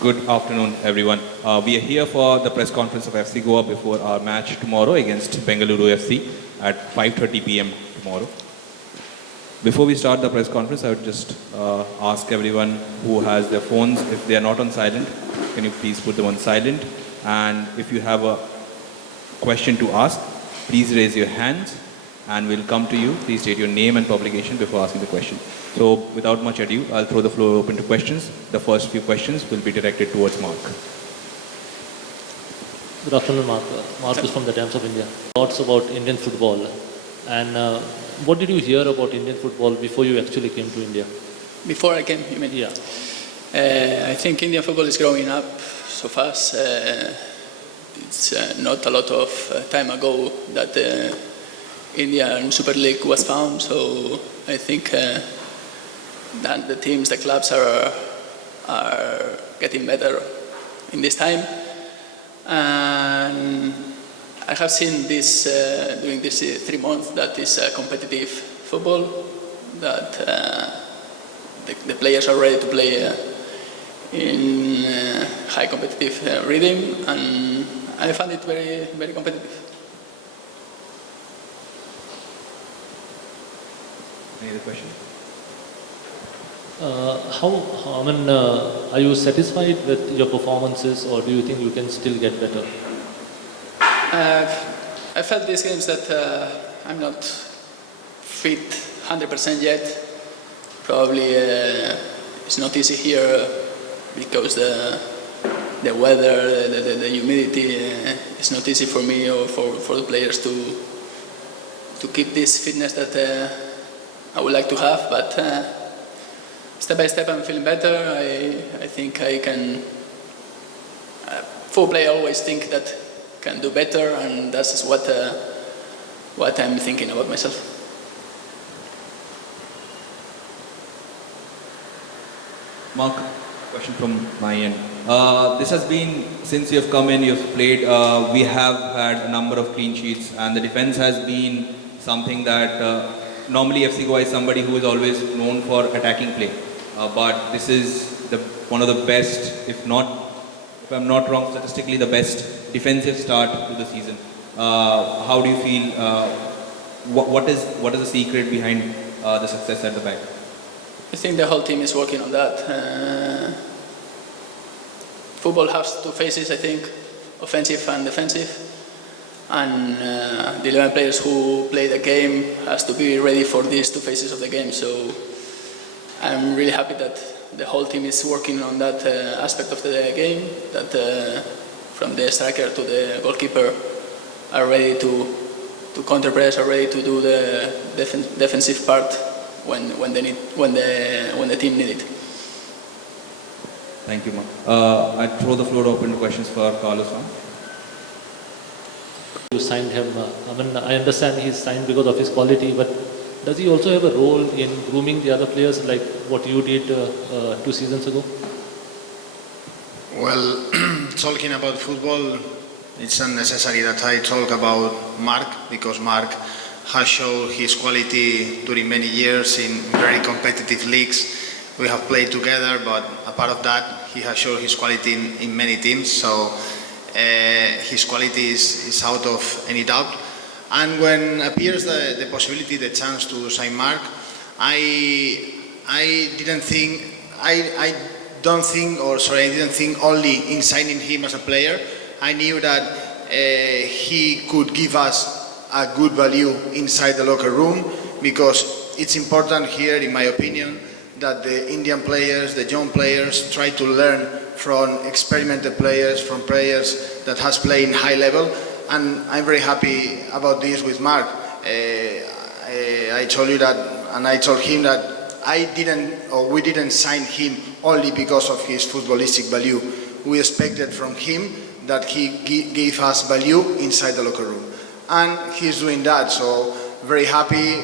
Good afternoon, everyone. We are here for the press conference of FC Goa before our match tomorrow against Bengaluru FC at 5:30 p.m. tomorrow. Before we start the press conference, I would just ask everyone who has their phones, if they are not on silent, can you please put them on silent? And if you have a question to ask, please raise your hands and we'll come to you. Please state your name and publication before asking the question. So without much ado, I'll throw the floor open to questions. The first few questions will be directed towards Mark. Good afternoon, Mark. Mark is from the Times of India. Thoughts about Indian football. And what did you hear about Indian football before you actually came to India? Before I came, you mean? Yeah. I think Indian football is growing up so fast. It's not a lot of time ago that the Indian Super League was found. So I think that the teams, the clubs are getting better in this time. And I have seen this during these 3 months that is competitive football, that the players are ready to play in high competitive rhythm, and I found it very, very competitive. Any other question? Are you satisfied with your performances, or do you think you can still get better? I felt these games that I'm not fit 100% yet. Probably it's not easy here because the weather, the humidity, it's not easy for me or for the players to keep this fitness that I would like to have. But step by step I'm feeling better. I think I can. For player, I always think that can do better, and that's what I'm thinking about myself. Mark, question from my end. This has been, since you've come in, you've played, we have had a number of clean sheets, and the defense has been something that normally FC Goa is somebody who is always known for attacking play. But this is one of the best, if I'm not wrong, statistically the best defensive start to the season. How do you feel? What is the secret behind the success at the back? I think the whole team is working on that. Football has two phases, I think, offensive and defensive. And the 11 players who play the game has to be ready for these two phases of the game. So I'm really happy that the whole team is working on that aspect of the game, that from the striker to the goalkeeper are ready to counter-press, are ready to do the defensive part when the team need it. Thank you, Mark. I throw the floor open to questions for Carlos now. You signed him. I understand he's signed because of his quality, but does he also have a role in grooming the other players like what you did 2 seasons ago? Well, talking about football, it's unnecessary that I talk about Marc, because Marc has shown his quality during many years in very competitive leagues. We have played together, but apart of that, he has shown his quality in many teams, so his quality is out of any doubt. And when appears the possibility, the chance to sign Marc, I didn't think only in signing him as a player. I knew that he could give us a good value inside the locker room, because it's important here, in my opinion, that the Indian players, the young players, try to learn from experimented players, from players that has played in high level. And I'm very happy about this with Marc. I told you that, and I told him that we didn't sign him only because of his footballistic value. We expected from him that he gave us value inside the locker room, and he's doing that. So very happy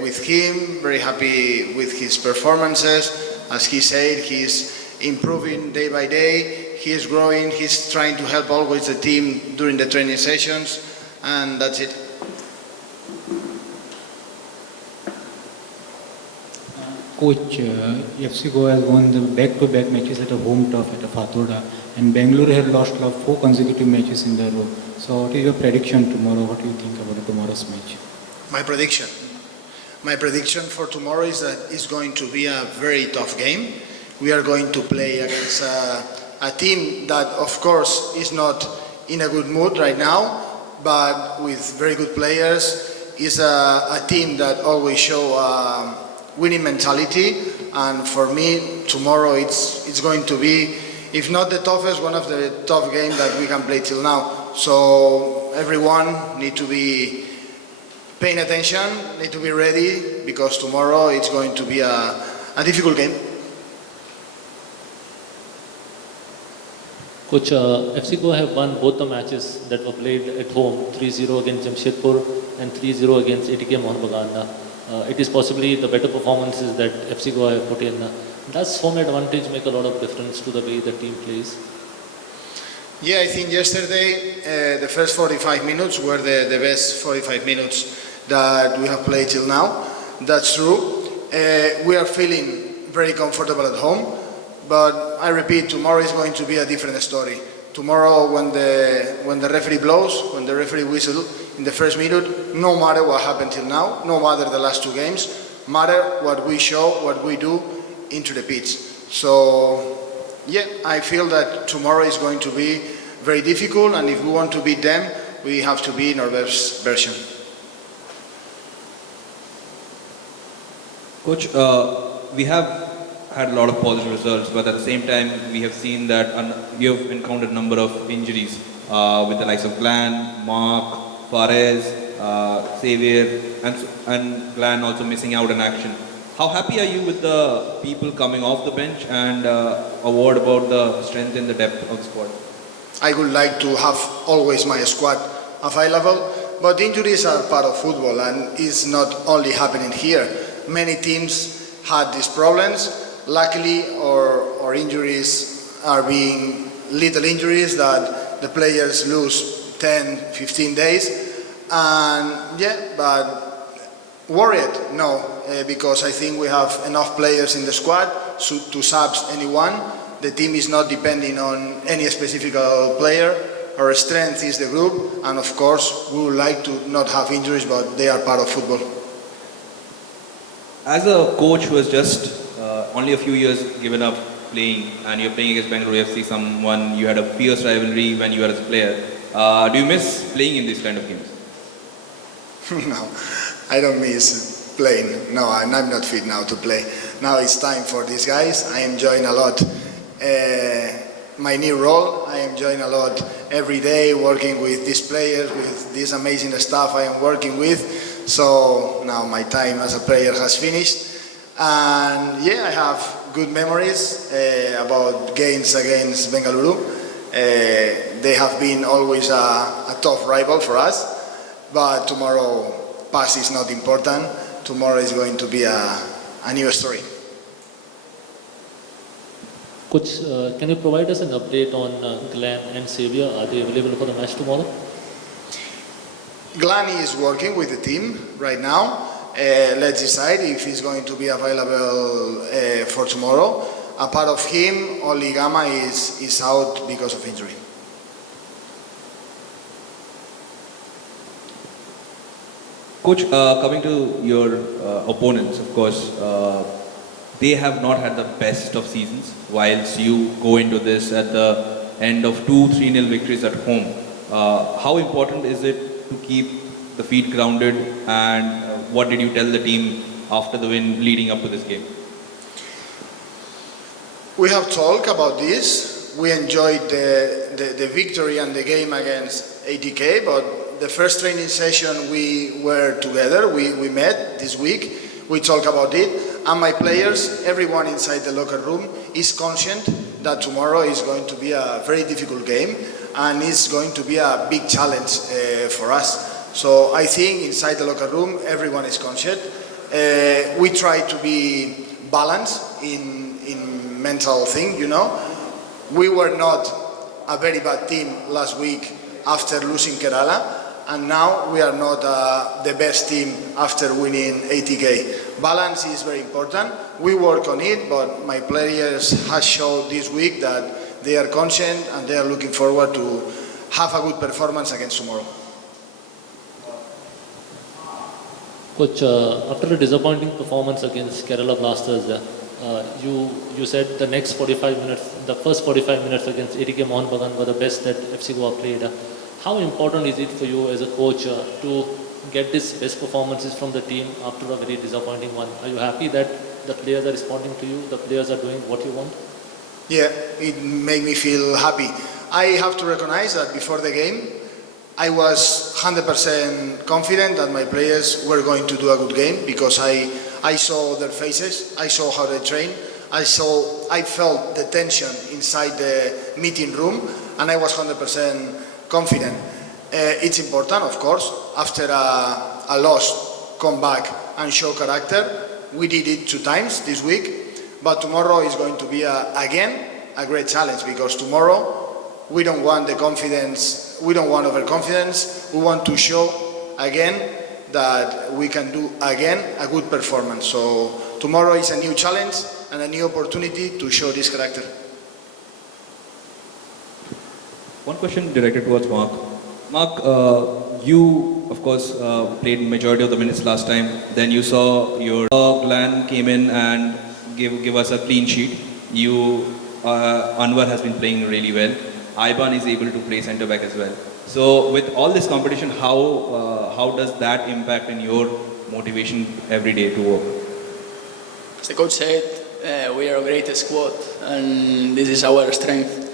with him, very happy with his performances. As he said, he's improving day by day. He is growing. He's trying to help always the team during the training sessions, and that's it. Coach, FC Goa has won the back-to-back matches at a home turf at a Fatoda, and Bengaluru have lost 4 consecutive matches in a row. So what is your prediction tomorrow? What do you think about tomorrow's match? My prediction. My prediction for tomorrow is that it's going to be a very tough game. We are going to play against a team that, of course, is not in a good mood right now, but with very good players. Is a team that always show winning mentality, and for me, tomorrow it's going to be, if not the toughest, one of the tough games that we can play till now. So everyone need to be paying attention, need to be ready, because tomorrow it's going to be a difficult game. Coach, FC Goa have won both the matches that were played at home, 3-0 against Jamshedpur and 3-0 against ATK Mohun Bagan. It is possibly the better performances that FC Goa have put in. Does home advantage make a lot of difference to the way the team plays? Yeah, I think yesterday the first 45 minutes were the best 45 minutes that we have played till now. That's true. We are feeling very comfortable at home, but I repeat, tomorrow is going to be a different story. Tomorrow, when the referee blows, when the referee whistles in the first minute, no matter what happened till now, no matter the last 2 games, matter what we show, what we do into the pitch. So, yeah, I feel that tomorrow is going to be very difficult, and if we want to beat them, we have to be in our best version. Coach, we have had a lot of positive results, but at the same time, we have seen that we have encountered a number of injuries with the likes of Glenn, Mark, Fares, Xavier, and Glenn also missing out in action. How happy are you with the people coming off the bench, and a word about the strength and the depth of the squad? I would like to have always my squad available, but injuries are part of football, and it's not only happening here. Many teams had these problems. Luckily, our injuries are being little injuries that the players lose 10, 15 days. And yeah, but worried? No, because I think we have enough players in the squad to subs anyone. The team is not depending on any specific player. Our strength is the group, and of course, we would like to not have injuries, but they are part of football. As a coach who has just only a few years given up playing, and you're playing against Bengaluru FC, someone you had a fierce rivalry when you were as a player, do you miss playing in these kind of games? No, I don't miss playing. No, I'm not fit now to play. Now it's time for these guys. I am enjoying a lot my new role. I am enjoying a lot every day working with these players, with this amazing staff I am working with. So now my time as a player has finished. And yeah, I have good memories about games against Bengaluru. They have been always a tough rival for us, but tomorrow past is not important. Tomorrow is going to be a new story. Coach, can you provide us an update on Glenn and Xavier? Are they available for the match tomorrow? Glenn is working with the team right now. Let's decide if he's going to be available for tomorrow. A part of him, only Gama is out because of injury. Coach, coming to your opponents, of course, they have not had the best of seasons, whilst you go into this at the end of 2-3-0 victories at home. How important is it to keep the feet grounded, and what did you tell the team after the win leading up to this game? We have talked about this. We enjoyed the victory and the game against ATK, but the first training session we were together, we met this week, we talked about it, and my players, everyone inside the locker room is conscious that tomorrow is going to be a very difficult game, and it's going to be a big challenge for us. So I think inside the locker room, everyone is conscious. We try to be balanced in mental thing, you know. We were not a very bad team last week after losing Kerala, and now we are not the best team after winning 80k. Balance is very important. We work on it, but my players have showed this week that they are conscious and they are looking forward to have a good performance against tomorrow. Coach, after a disappointing performance against Kerala Blasters, you said the next 45 minutes, the first 45 minutes against ATK Mohun Bagan were the best that FC Goa played. How important is it for you as a coach to get these best performances from the team after a very disappointing one? Are you happy that the players are responding to you, the players are doing what you want? Yeah, it made me feel happy. I have to recognize that before the game, I was 100% confident that my players were going to do a good game because I saw their faces, I saw how they train, I felt the tension inside the meeting room, and I was 100% confident. It's important, of course, after a loss, come back and show character. We did it 2 times this week, but tomorrow is going to be again a great challenge because tomorrow we don't want the confidence, we don't want overconfidence, we want to show again that we can do again a good performance. So tomorrow is a new challenge and a new opportunity to show this character. One question directed towards Mark. Mark, you of course played majority of the minutes last time. Then you saw your Glenn came in and give us a clean sheet. Anwar has been playing really well. Iban is able to play centre back as well. So with all this competition, how does that impact in your motivation every day to work? As the coach said, we are a great squad and this is our strength.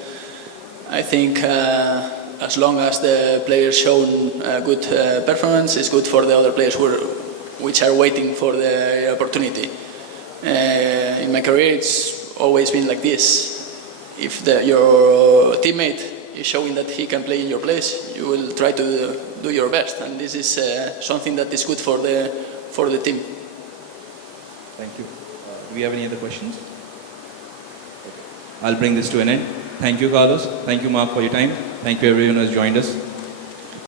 I think as long as the players shown good performance, it's good for the other players which are waiting for the opportunity. In my career, it's always been like this. If your teammate is showing that he can play in your place, you will try to do your best, and this is something that is good for the team. Thank you. Do we have any other questions? I'll bring this to an end. Thank you, Carlos. Thank you, Mark, for your time. Thank you, everyone who has joined us.